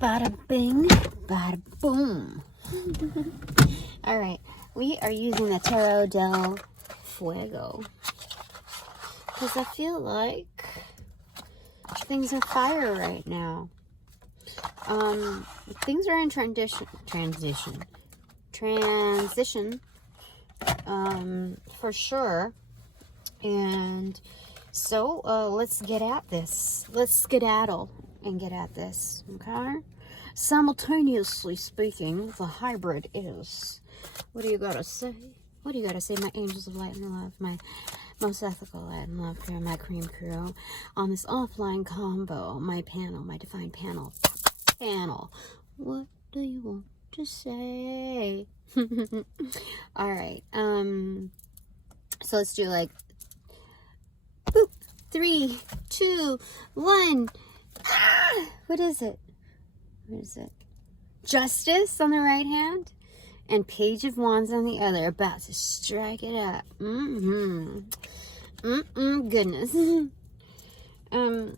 Bada bing, bada boom. Alright, we are using the Tarot del Fuego. Because I feel like things are fire right now. Things are in transition, for sure. And so, let's get at this. Let's skedaddle and get at this, okay? Simultaneously speaking, the hybrid is. What do you gotta say? What do you gotta say, my angels of light and love, my most ethical light and love crew, my cream crew, on this offline combo, my panel, my divine panel. What do you want to say? All right. So let's do like boop, 3, 2, 1. Ah! What is it? What is it? Justice on the right hand and Page of Wands on the other, about to strike it up. Goodness. I'm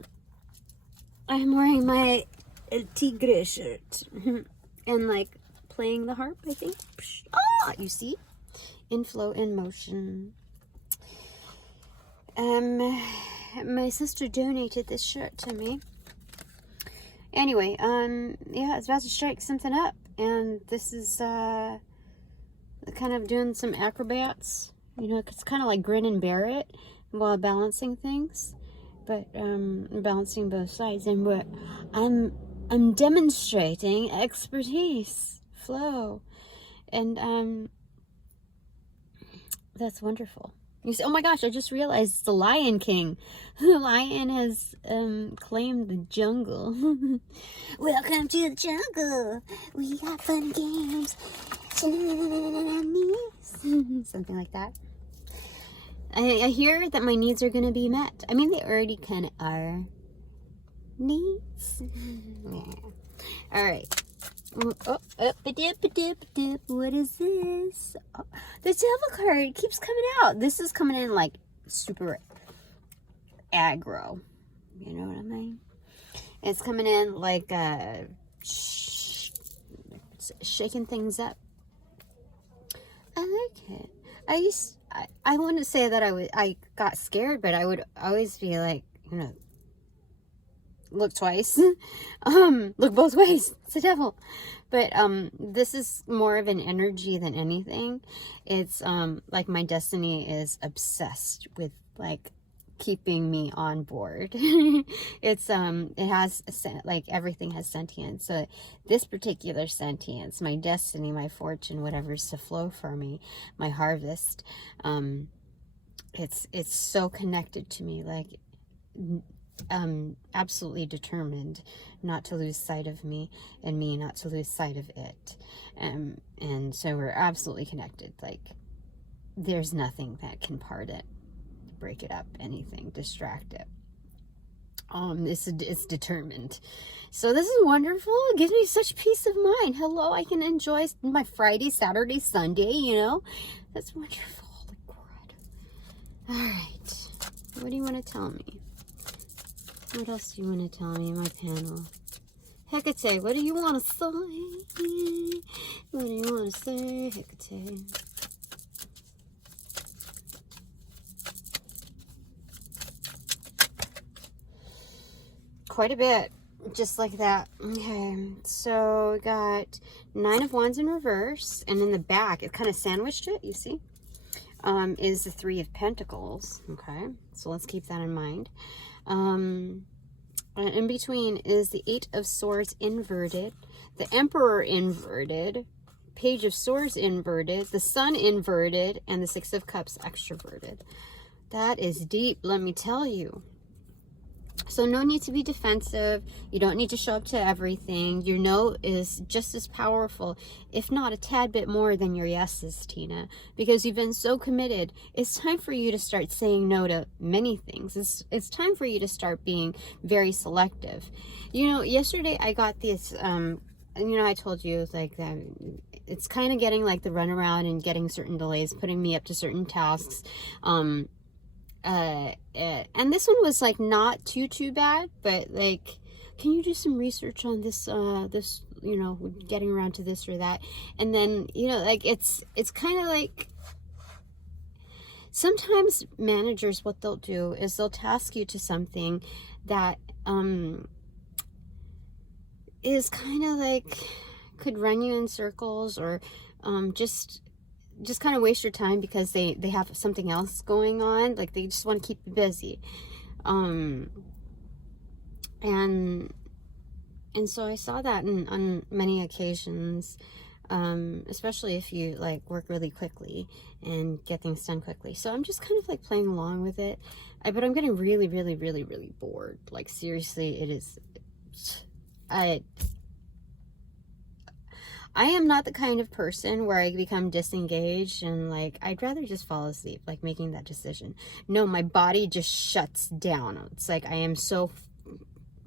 wearing my tigre shirt and like playing the harp, I think. Ah, you see? In flow, in motion. My sister donated this shirt to me. Anyway, yeah, it's about to strike something up, and this is kind of doing some acrobats. You know, it's kind of like grin and bear it while balancing things, but balancing both sides. And what I'm demonstrating expertise, flow, and that's wonderful. You see, oh my gosh, I just realized it's the Lion King. The lion has claimed the jungle. Welcome to the jungle. We got fun games. Something like that. I hear that my needs are going to be met. I mean, they already kind of are. Needs? Yeah. All right. What is this? Oh, the devil card keeps coming out. This is coming in like super aggro. You know what I mean? It's coming in like shaking things up. I like it. I wouldn't say that I got scared, but I would always be like, you know, look twice. Look both ways. It's the devil. But this is more of an energy than anything. It's like my destiny is obsessed with like keeping me on board. It's it has like everything has sentience. So this particular sentience, my destiny, my fortune, whatever's to flow for me, my harvest, it's so connected to me, like absolutely determined not to lose sight of me and me not to lose sight of it, and so we're absolutely connected. Like there's nothing that can part it, break it up, anything, distract it. It's determined. So this is wonderful. It gives me such peace of mind. Hello, I can enjoy my Friday, Saturday, Sunday, you know. That's wonderful. Holy crud. All right, what do you want to tell me? What else do you want to tell me in my panel? Hecate, what do you want to say? What do you want to say, Hecate? Quite a bit, just like that. Okay, so we got 9 of Wands in reverse, and in the back, it kind of sandwiched it, you see, is the 3 of Pentacles. Okay, so let's keep that in mind. In between is the 8 of Swords inverted, the Emperor inverted, Page of Swords inverted, the Sun inverted, and the 6 of Cups extroverted. That is deep, let me tell you. So no need to be defensive. You don't need to show up to everything. Your no is just as powerful, if not a tad bit more than your yeses, Tina, because you've been so committed. It's time for you to start saying no to many things. It's time for you to start being very selective. You know, yesterday I got this, and you know, I told you, like, it's kind of getting like the runaround and getting certain delays, putting me up to certain tasks. And this one was like not too bad, but like can you do some research on this, this, you know, getting around to this or that? And then, you know, like, it's kind of like, sometimes managers, what they'll do is they'll task you to something that, is kind of like, could run you in circles, or, just kind of waste your time because they have something else going on. Like, they just want to keep you busy. And so I saw that on many occasions, especially if you like work really quickly and get things done quickly. So I'm just kind of like playing along with it, but I'm getting really, really, really, really bored. Like, seriously, it is. I am not the kind of person where I become disengaged and like, I'd rather just fall asleep, like making that decision. No, my body just shuts down. It's like, I am so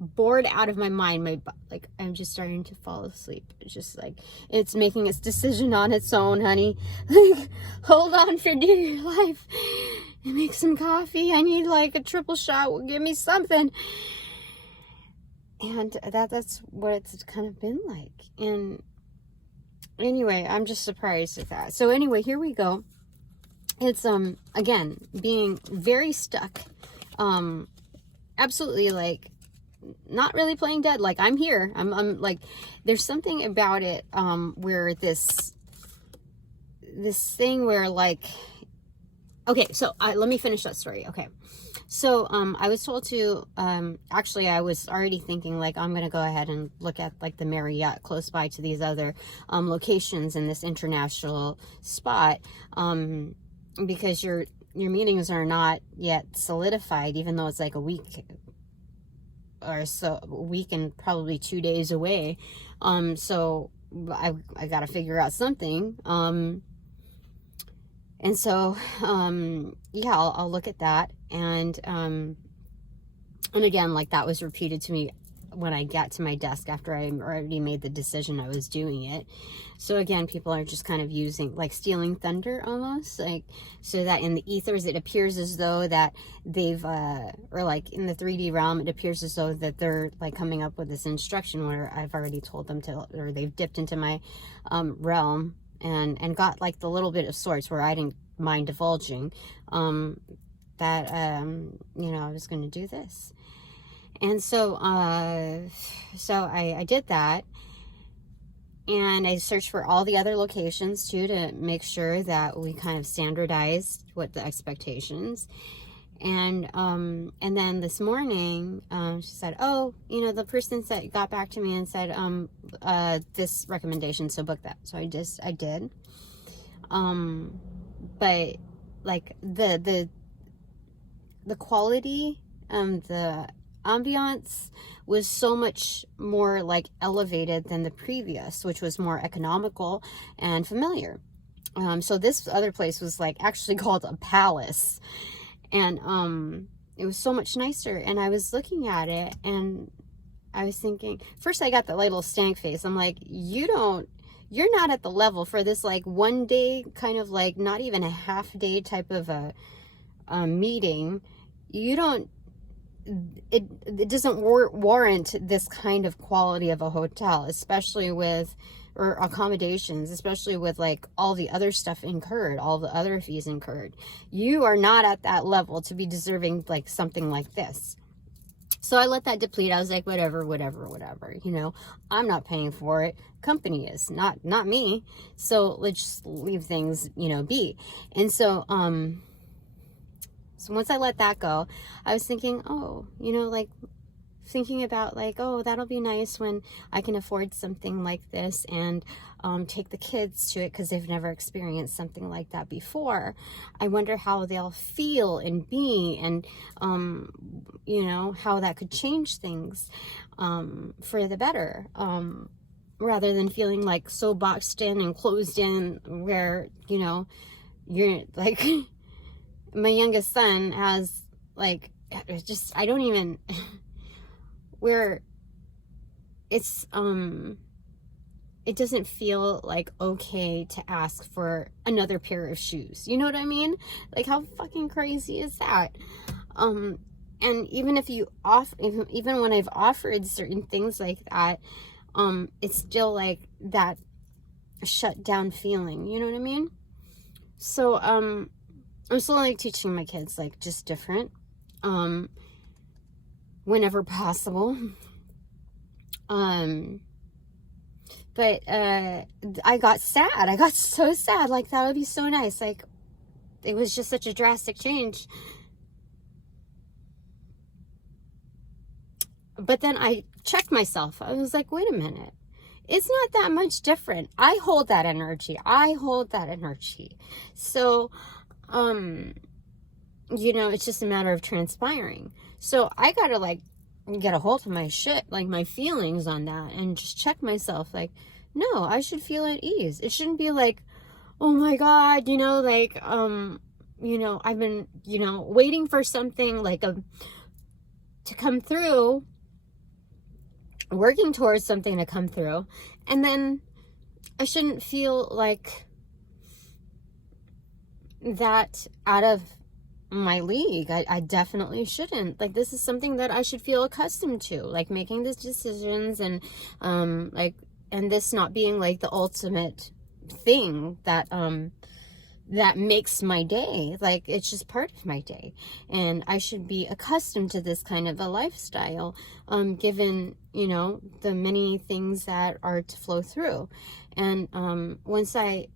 bored out of my mind. Like, I'm just starting to fall asleep. It's just like, it's making its decision on its own, honey. Like, hold on for dear life. Make some coffee. I need like a triple shot. Give me something. And that's what it's kind of been like. And anyway, I'm just surprised at that. So anyway, here we go. It's, again, being very stuck. Absolutely, like, not really playing dead. Like, I'm here. I'm like, there's something about it, where this thing where, like, okay, so let me finish that story. Okay. So, I was told to, actually, I was already thinking, like, I'm going to go ahead and look at, like, the Marriott close by to these other, locations in this international spot, because your meetings are not yet solidified, even though it's like a week or so, a week and probably 2 days away. So I got to figure out something. And so, yeah, I'll look at that. And again, like, that was repeated to me when I got to my desk after I already made the decision I was doing it. So again, people are just kind of using, like, stealing thunder almost, like, so that in the ethers, it appears as though that they've, or like in the 3D realm, it appears as though that they're like coming up with this instruction where I've already told them to, or they've dipped into my realm and got like the little bit of sorts where I didn't mind divulging, that, you know, I was going to do this. And so, I did that, and I searched for all the other locations too, to make sure that we kind of standardized what the expectations. And then this morning, she said, oh, you know, the person got back to me and said, this recommendation, so book that. So I did. But like the quality, the ambiance was so much more like elevated than the previous, which was more economical and familiar. So this other place was like actually called a palace, and it was so much nicer. And I was looking at it and I was thinking, first I got the little stank face. I'm like, you're not at the level for this like 1 day, kind of like not even a half day type of a meeting. It doesn't warrant this kind of quality of a hotel, especially with, or accommodations, especially with like all the other stuff incurred, all the other fees incurred. You are not at that level to be deserving like something like this. So I let that deplete. I was like, whatever, you know, I'm not paying for it. Company is, not me. So let's just leave things, you know, be. And so, so once I let that go, I was thinking, oh, you know, like thinking about like, oh, that'll be nice when I can afford something like this and take the kids to it because they've never experienced something like that before. I wonder how they'll feel and be, and you know, how that could change things for the better, rather than feeling like so boxed in and closed in where, you know, you're like my youngest son has like, just, I don't even, where it's, it doesn't feel like okay to ask for another pair of shoes. You know what I mean? Like, how fucking crazy is that? And even if you even when I've offered certain things like that, it's still like that shut down feeling, you know what I mean? So I'm still like teaching my kids like just different, whenever possible. But I got sad. I got so sad. Like, that would be so nice. Like, it was just such a drastic change. But then I checked myself. I was like, wait a minute. It's not that much different. I hold that energy. So, you know, it's just a matter of transpiring. So I gotta like get a hold of my shit, like my feelings on that, and just check myself. Like, no, I should feel at ease. It shouldn't be like, oh my God, you know, like, you know, I've been, you know, waiting for something like to come through, working towards something to come through, and then I shouldn't feel like that out of my league. I definitely shouldn't. Like, this is something that I should feel accustomed to, like making these decisions, and like, and this not being like the ultimate thing that that makes my day. Like, it's just part of my day, and I should be accustomed to this kind of a lifestyle, given, you know, the many things that are to flow through. And once I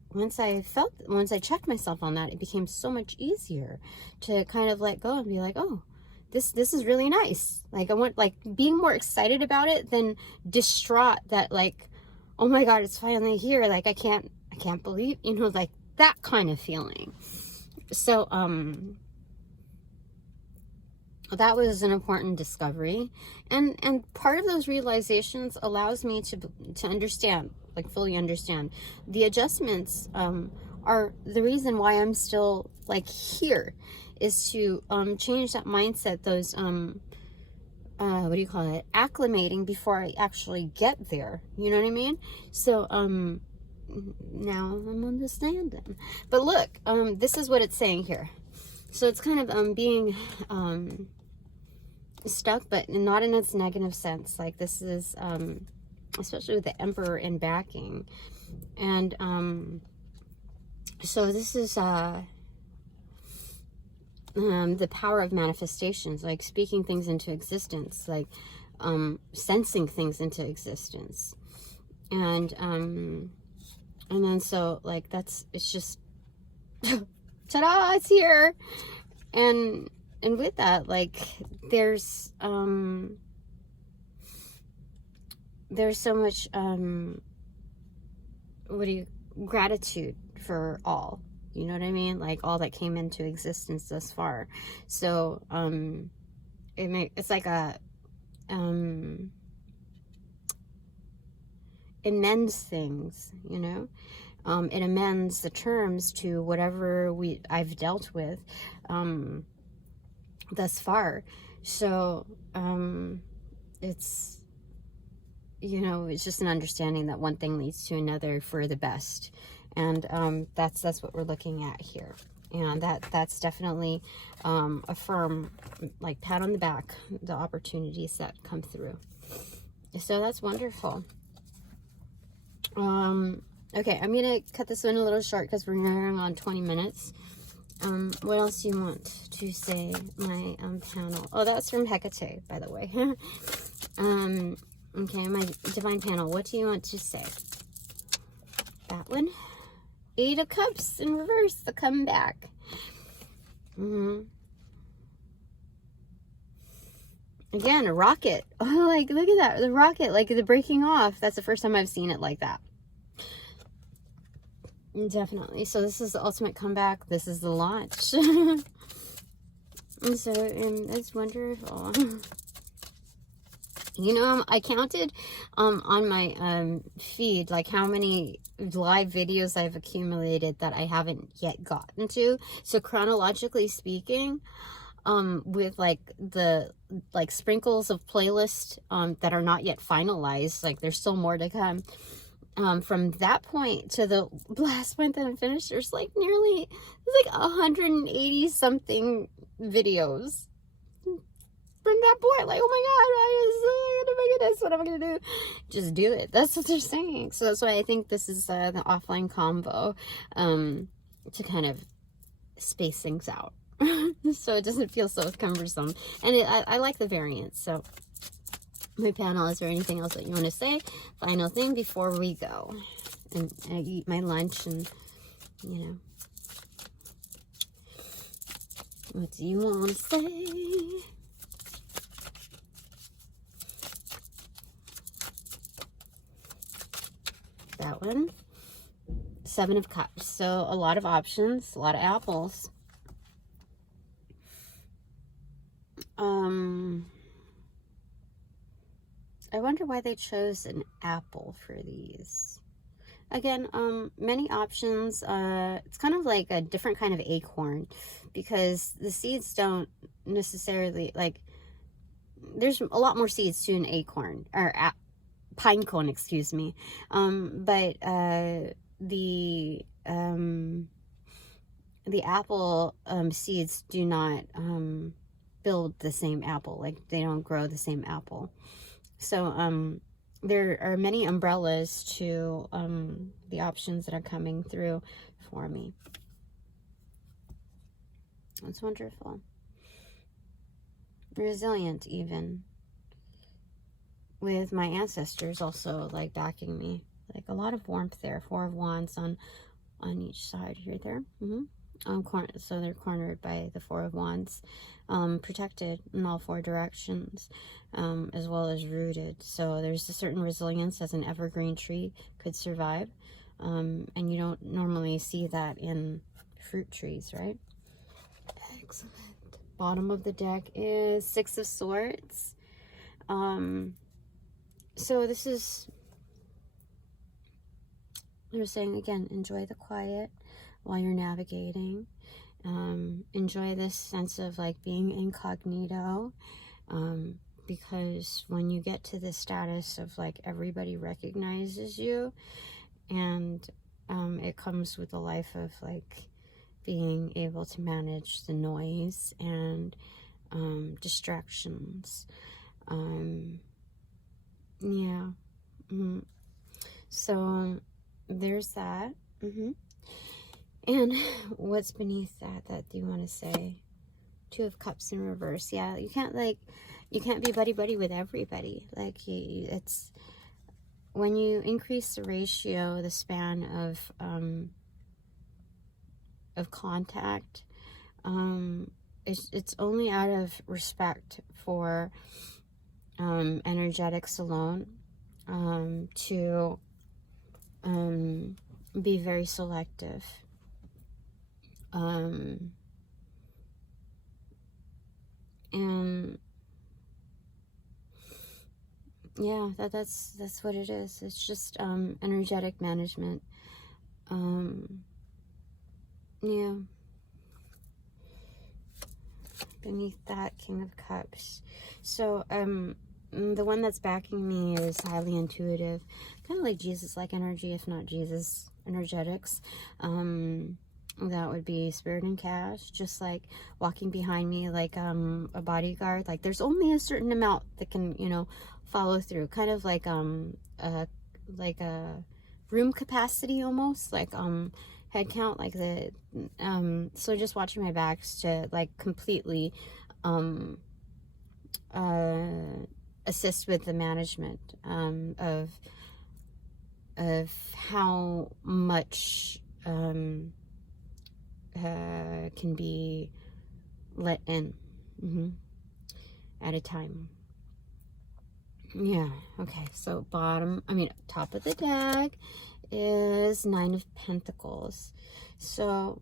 checked myself on that, it became so much easier to kind of let go and be like, oh, this is really nice. Like, I want, like, being more excited about it than distraught that, like, oh my God, it's finally here. Like, I can't believe, you know, like that kind of feeling. So that was an important discovery, and part of those realizations allows me to understand, like fully understand, the adjustments are the reason why I'm still like here, is to change that mindset, those what do you call it, acclimating before I actually get there, you know what I mean? So now I'm understanding. But look, this is what it's saying here. So it's kind of being stuck, but not in its negative sense. Like, this is especially with the Emperor in backing, and so this is the power of manifestations, like speaking things into existence, like sensing things into existence, and then so like it's just ta-da, it's here. And with that, like, there's so much gratitude for all, you know what I mean, like all that came into existence thus far. So it's like a it mends things, you know. It amends the terms to whatever I've dealt with thus far. So it's, you know, it's just an understanding that one thing leads to another for the best, and that's what we're looking at here. And that's definitely a firm, like, pat on the back, the opportunities that come through. So that's wonderful. Okay, I'm gonna cut this one a little short because we're nearing on 20 minutes. What else do you want to say, my panel? Oh, that's from Hecate, by the way. Okay, my divine panel, what do you want to say? That one. 8 of Cups in reverse, the comeback. Again, a rocket. Oh, like, look at that, the rocket, like the breaking off. That's the first time I've seen it like that. Definitely. So this is the ultimate comeback. This is the launch. And so, and it's wonderful. You know, I counted on my feed, like, how many live videos I've accumulated that I haven't yet gotten to. So chronologically speaking, with like the sprinkles of playlists that are not yet finalized, like there's still more to come. From that point to the last point that I'm finished, there's like nearly, 180 something videos. from that point. Like, oh my God, what am I gonna do? Just do it. That's what they're saying. So that's why I think this is the offline convo, to kind of space things out. So it doesn't feel so cumbersome. And I like the variants. So my panel, is there anything else that you want to say? Final thing before we go. And I eat my lunch and, you know. What do you want to say? That one. 7 of Cups. So a lot of options, a lot of apples. I wonder why they chose an apple for these. Again, many options. It's kind of like a different kind of acorn, because the seeds don't necessarily, like, there's a lot more seeds to an acorn, or pine cone, excuse me. But the apple seeds do not build the same apple. Like, they don't grow the same apple. So there are many umbrellas to the options that are coming through for me. That's wonderful. Resilient, even. With my ancestors also, like, backing me. Like, a lot of warmth there. 4 of Wands on each side here, there. So they're cornered by the 4 of Wands. Protected in all 4 directions, as well as rooted. So there's a certain resilience as an evergreen tree could survive. And you don't normally see that in fruit trees, right? Excellent. Bottom of the deck is 6 of Swords. So this is, they're saying again, enjoy the quiet while you're navigating. Enjoy this sense of like being incognito, because when you get to the status of like everybody recognizes you, and it comes with a life of like being able to manage the noise and distractions. Yeah. So there's that. And what's beneath that you want to say? 2 of Cups in reverse. Yeah, you can't be buddy-buddy with everybody. Like, it's when you increase the ratio, the span of contact, it's only out of respect for energetics alone, to be very selective. And yeah, that's what it is. It's just energetic management. Yeah. Beneath that, King of Cups. So the one that's backing me is highly intuitive, kind of like Jesus-like energy, if not Jesus energetics. That would be Spirit and Cash, just like walking behind me like a bodyguard. Like, there's only a certain amount that can, you know, follow through, kind of like a room capacity, almost like head count, like the so just watching my backs to like completely assist with the management of how much can be let in at a time. Yeah, okay, so top of the deck is 9 of Pentacles. So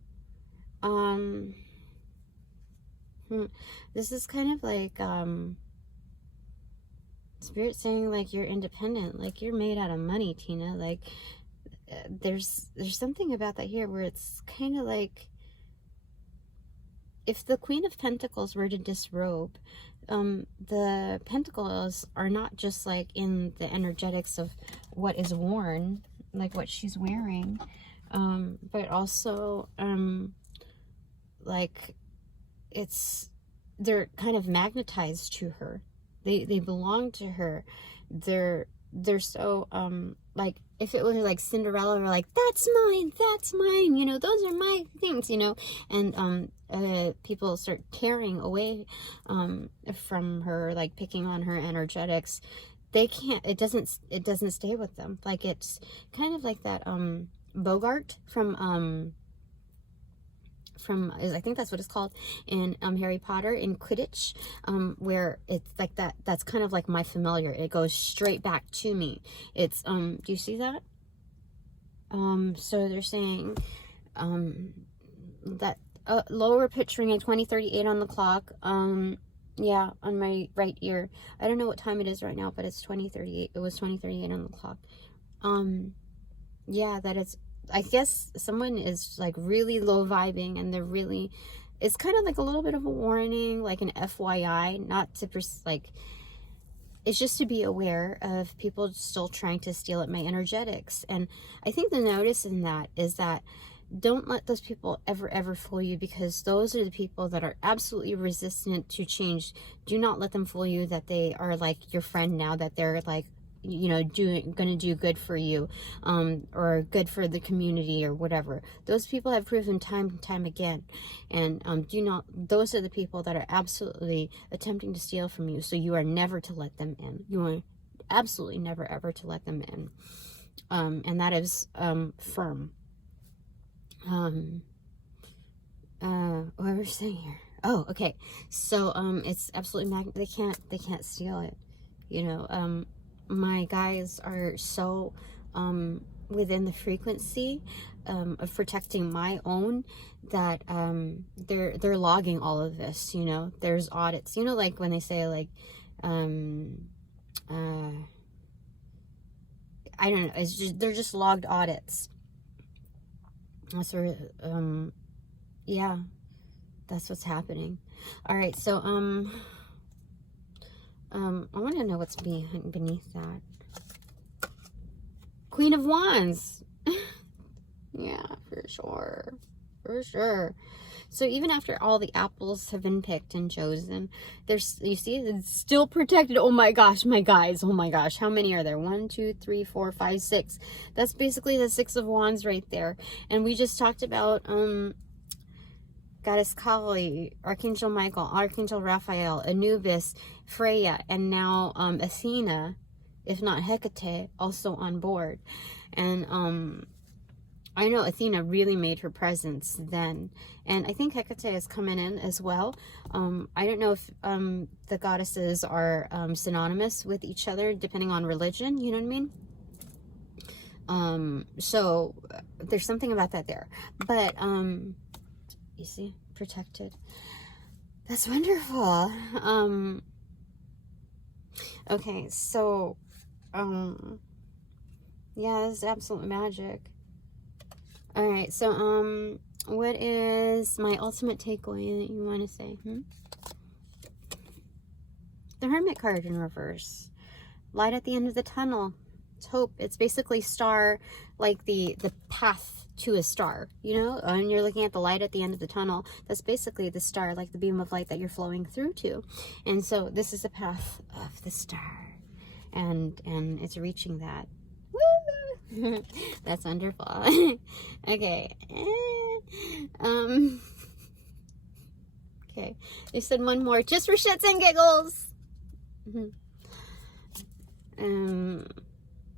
this is kind of like Spirit saying like you're independent, like you're made out of money, Tina. Like there's something about that here where it's kind of like, if the Queen of Pentacles were to disrobe, the pentacles are not just like in the energetics of what is worn, like what she's wearing, but also like it's they're kind of magnetized to her. They belong to her. They're so like, if it was like Cinderella, or like, that's mine, you know, those are my things, you know, and people start tearing away from her, like picking on her energetics. They can't, it doesn't stay with them. Like, it's kind of like that Boggart from I think that's what it's called in Harry Potter, in Quidditch, where it's like that. That's kind of like my familiar. It goes straight back to me. It's do you see that? So they're saying that lower pitch ringing 2038 on the clock. Yeah, on my right ear. I don't know what time it is right now, but it's 2038. It was 2038 on the clock. Yeah, that it's, I guess someone is like really low vibing, and they're really, it's kind of like a little bit of a warning, like an FYI, not to like, it's just to be aware of people still trying to steal at my energetics. And I think the notice in that is that don't let those people ever fool you, because those are the people that are absolutely resistant to change. Do not let them fool you that they are like your friend now, that they're like, you know, gonna do good for you, or good for the community or whatever. Those people have proven time and time again. And those are the people that are absolutely attempting to steal from you. So you are never to let them in. You are absolutely never ever to let them in. And that is firm. What were we saying here? Oh, okay. So it's absolutely they can't steal it. You know, my guys are so within the frequency of protecting my own, that they're logging all of this. You know, there's audits. You know, like when they say like I don't know, it's just, they're just logged audits. That's where yeah, that's what's happening. All right, so I want to know what's beneath that. Queen of Wands. Yeah, for sure. For sure. So even after all the apples have been picked and chosen, there's, you see, it's still protected. Oh my gosh, my guys. Oh my gosh. How many are there? 1, 2, 3, 4, 5, 6. That's basically the 6 of Wands right there. And we just talked about Goddess Kali, Archangel Michael, Archangel Raphael, Anubis, Freya, and now Athena, if not Hecate, also on board. And I know Athena really made her presence then, and I think Hecate is coming in as well. I don't know if the goddesses are synonymous with each other depending on religion, you know what I mean? So there's something about that there. But you see, protected. That's wonderful. Okay, so yeah, this is absolute magic. All right, so what is my ultimate takeaway that you want to say? The Hermit card in reverse. Light at the end of the tunnel. It's hope. It's basically star, like the path to a star, you know, and you're looking at the light at the end of the tunnel. That's basically the star, like the beam of light that you're flowing through to. And so this is the path of the star, and it's reaching that. Woo! That's wonderful. Okay. Okay, they said one more just for shits and giggles.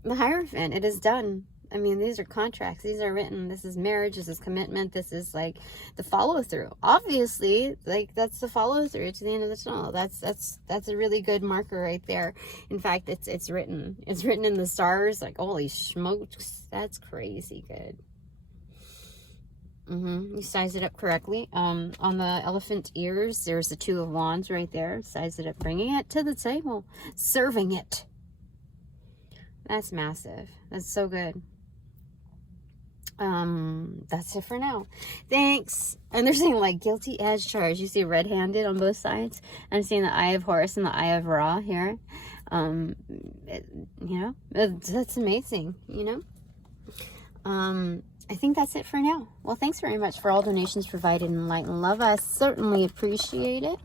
The Hierophant, it is done. I mean, these are contracts. These are written. This is marriage. This is commitment. This is like the follow through. Obviously, like that's the follow through to the end of the tunnel. That's a really good marker right there. In fact, it's written. It's written in the stars. Like, holy smokes, that's crazy good. You size it up correctly. On the elephant ears, there's the 2 of Wands right there. Size it up, bringing it to the table, serving it. That's massive. That's so good. That's it for now. Thanks. And they're saying like guilty as charged. You see red-handed on both sides. I'm seeing the Eye of Horus and the Eye of Ra here. You know, that's amazing, you know. I think that's it for now. Well, thanks very much for all donations provided in light and love. I certainly appreciate it.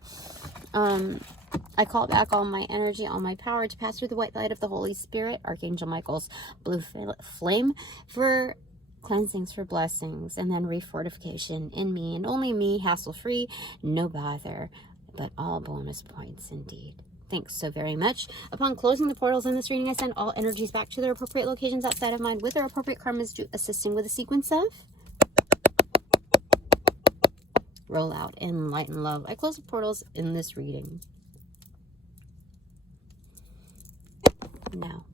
I call back all my energy, all my power to pass through the white light of the Holy Spirit, Archangel Michael's blue flame, for cleansings, for blessings, and then refortification in me and only me, hassle-free, no bother, but all bonus points indeed. Thanks so very much. Upon closing the portals in this reading, I send all energies back to their appropriate locations outside of mine with their appropriate karmas, assisting with a sequence of roll out in light and love. I close the portals in this reading now.